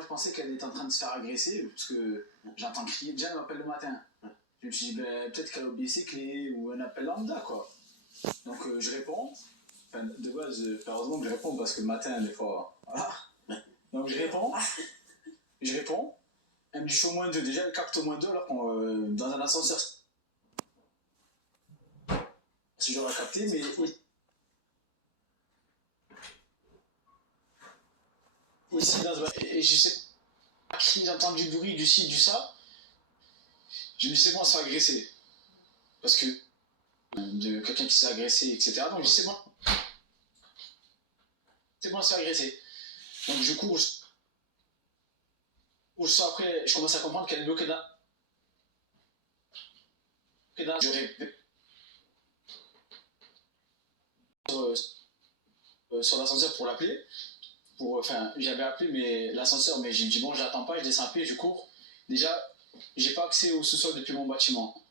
moi je pensais qu'elle était en train de se faire agresser, parce que j'entends crier, déjà elle m'appelle le matin. Je me suis dit, ben, peut-être qu'elle a oublié ses clés, ou un appel lambda, quoi. Donc je réponds, enfin de base, heureusement que je réponds, parce que le matin, des fois, voilà. Donc je réponds, elle me dit je suis au -2, déjà elle capte au -2, alors qu'on dans un ascenseur, si j'aurais capté, mais... Ici, et je sais pas qui, j'entends du bruit, du ci, du ça. Je me dis c'est bon, on se fait agresser. Parce que de quelqu'un qui s'est agressé, etc. Donc je dis c'est bon, on se fait agresser. Donc je cours, je sors après, je commence à comprendre qu'elle est bloquée là. Je répète sur l'ascenseur pour l'appeler. Enfin, j'avais appelé l'ascenseur, mais j'ai dit bon, j'attends pas, je descends à pied, je cours. Déjà, j'ai pas accès au sous-sol depuis mon bâtiment.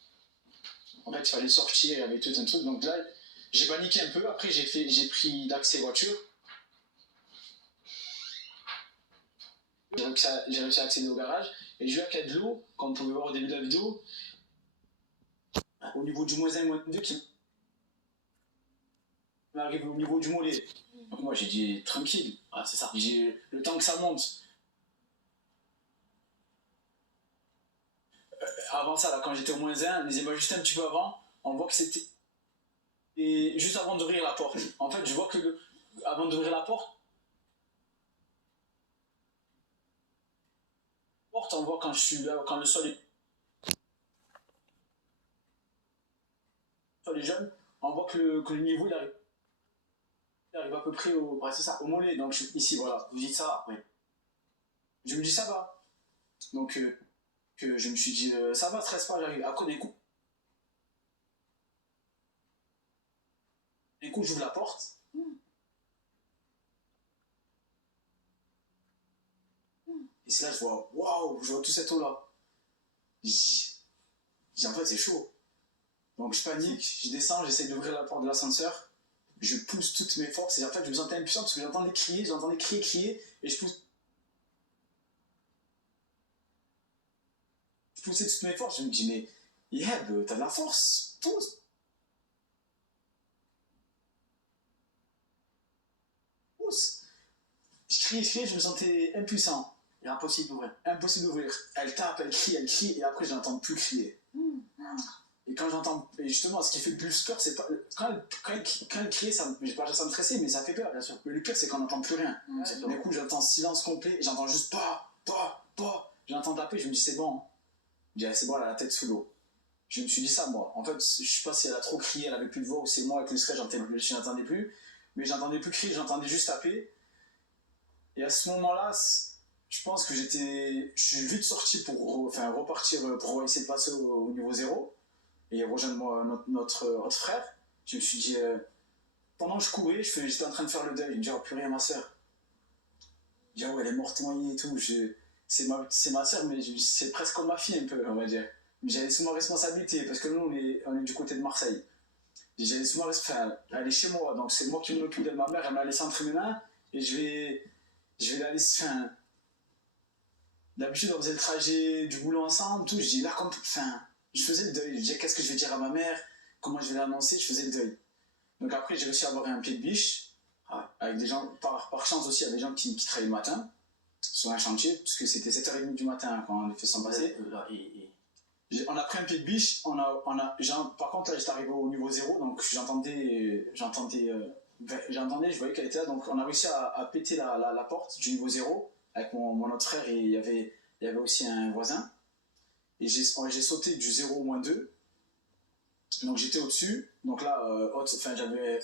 En fait, il fallait sortir, il y avait tout un truc. Donc là, j'ai paniqué un peu. Après, j'ai pris l'accès voiture. J'ai réussi à accéder au garage. Et je vois qu'il y a de l'eau, comme vous pouvez voir au début de la vidéo, au niveau du -1, -2, qui m'arrive au niveau du mollet. Donc moi, j'ai dit tranquille. Ah, c'est ça. Le temps que ça monte. Avant ça, là, quand j'étais au -1, les images juste un petit peu avant, on voit que c'était. Et juste avant d'ouvrir la porte. En fait, je vois que avant d'ouvrir la porte, on voit quand je suis là, quand le sol est jeune, on voit que le niveau il arrive à peu près au, ouais, c'est ça, au mollet. Donc ici, voilà. Vous dites ça, oui. Je me dis ça va. Donc que je me suis dit ça va, stresse pas, j'arrive. Après d'un coup j'ouvre la porte. Et c'est là je vois, waouh, je vois tout cette eau là. J'ai en fait c'est chaud. Donc je panique, je descends, j'essaie d'ouvrir la porte de l'ascenseur. Je pousse toutes mes forces et en fait je me sentais impuissant parce que j'entendais crier et je poussais toutes mes forces. Je me dis mais Yeb, t'as de la force, pousse. Je criais, je me sentais impuissant. Et impossible d'ouvrir. Impossible d'ouvrir. Elle tape, elle crie, et après je n'entends plus crier. Et quand j'entends. Et justement, ce qui fait le plus peur, c'est pas. Quand elle criait, ça me stressait, mais ça fait peur, bien sûr. Mais le pire, c'est qu'on n'entend plus rien. Du coup, j'entends silence complet, j'entends juste pas. J'entends taper, je me dis c'est bon. Je dis c'est bon, elle a la tête sous l'eau. Je me suis dit ça, moi. En fait, je sais pas si elle a trop crié, elle avait plus de voix, ou c'est moi avec le stress, je n'entendais plus. Mais j'entendais plus crier, j'entendais juste taper. Et à ce moment-là, je pense que je suis vite sorti pour repartir, pour essayer de passer au niveau 0 et rejoindre notre frère. Je me suis dit, pendant que je courais, j'étais en train de faire le deuil. Je me dis, oh purée, ma soeur. Je dis, ah ouais, elle est morte noyée et tout. C'est ma soeur, mais c'est presque comme ma fille un peu, on va dire. Mais j'avais sous ma responsabilité, parce que nous, on est du côté de Marseille. J'avais sous ma responsabilité, elle est chez moi, donc c'est moi qui m'occupe de ma mère, elle m'a laissé entre mes mains, et je vais la laisser. D'habitude, on faisait le trajet du boulot ensemble, tout. Je dis là, je faisais le deuil. Je disais qu'est-ce que je vais dire à ma mère, comment je vais l'annoncer, je faisais le deuil. Donc après, j'ai réussi à avoir un pied de biche, avec des gens, par chance aussi, il y a des gens qui travaillaient le matin, sur un chantier, parce que c'était 7h30 du matin quand on a fait s'en passer. On a pris un pied de biche, par contre, là, j'étais arrivé au niveau 0, donc j'entendais, je voyais qu'elle était là, donc on a réussi à péter la porte du niveau 0 avec mon autre frère et il y avait aussi un voisin. Et j'ai sauté du 0 au -2. Donc j'étais au-dessus. Donc là,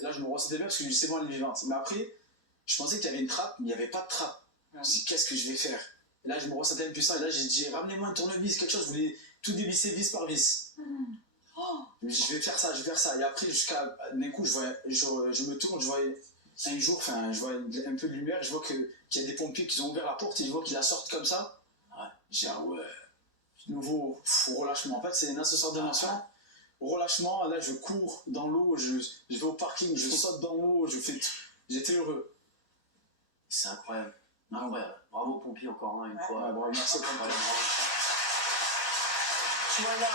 là je me ressentais bien parce que je me disais c'est bon, elle est vivante. Mais après, je pensais qu'il y avait une trappe, mais il n'y avait pas de trappe. Je me suis dit qu'est-ce que je vais faire? Et là je me ressentais impuissant et là j'ai dit ramenez-moi un tournevis, quelque chose, je voulais tout dévisser vis par vis. Je me dis je vais faire ça. Et après, d'un coup, je me tourne, je vois un jour, je vois un peu de lumière, je vois qu'il y a des pompiers qui ont ouvert la porte et je vois qu'ils la sortent comme ça. J'ai dit ah ouais, nouveau relâchement. En fait, c'est une association de nation. Au relâchement, là je cours dans l'eau, je vais au parking, je saute dans l'eau, j'étais heureux. C'est incroyable. Incroyable. Bravo Pompi encore une fois. Ouais, bravo, merci pour Incroyable. Tu vois là,